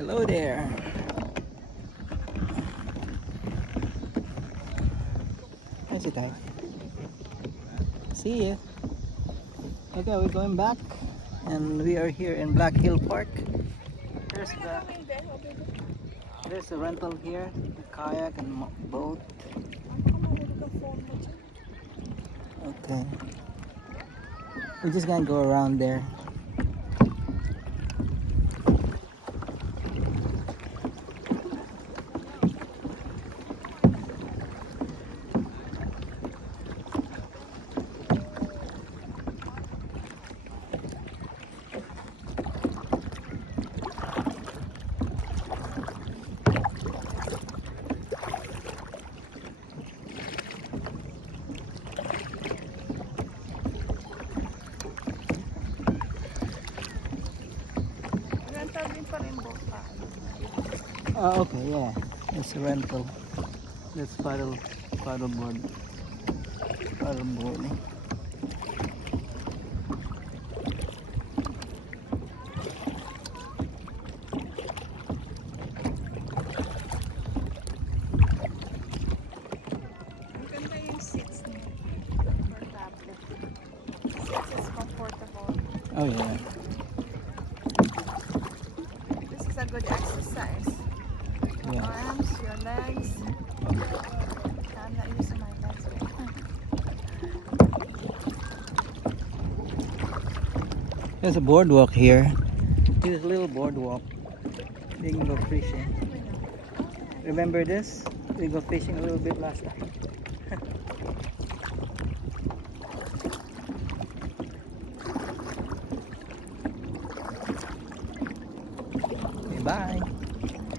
Hello there. How's it going? See ya. Okay, we're going back and we are here in Black Hill Park. There's a rental here, a kayak and boat. Okay. We're just gonna go around there. Okay, yeah. It's a rental. That's paddleboard. Paddleboarding. Maganda yung seats niya. Comfortable. Seats is comfortable. Oh yeah. This is a good exercise. Your Yeah. arms, your legs. I'm not using my legs yet. There's a boardwalk here. Here's a little boardwalk. You can go fishing. Remember this? We go fishing a little bit last time. Okay, bye.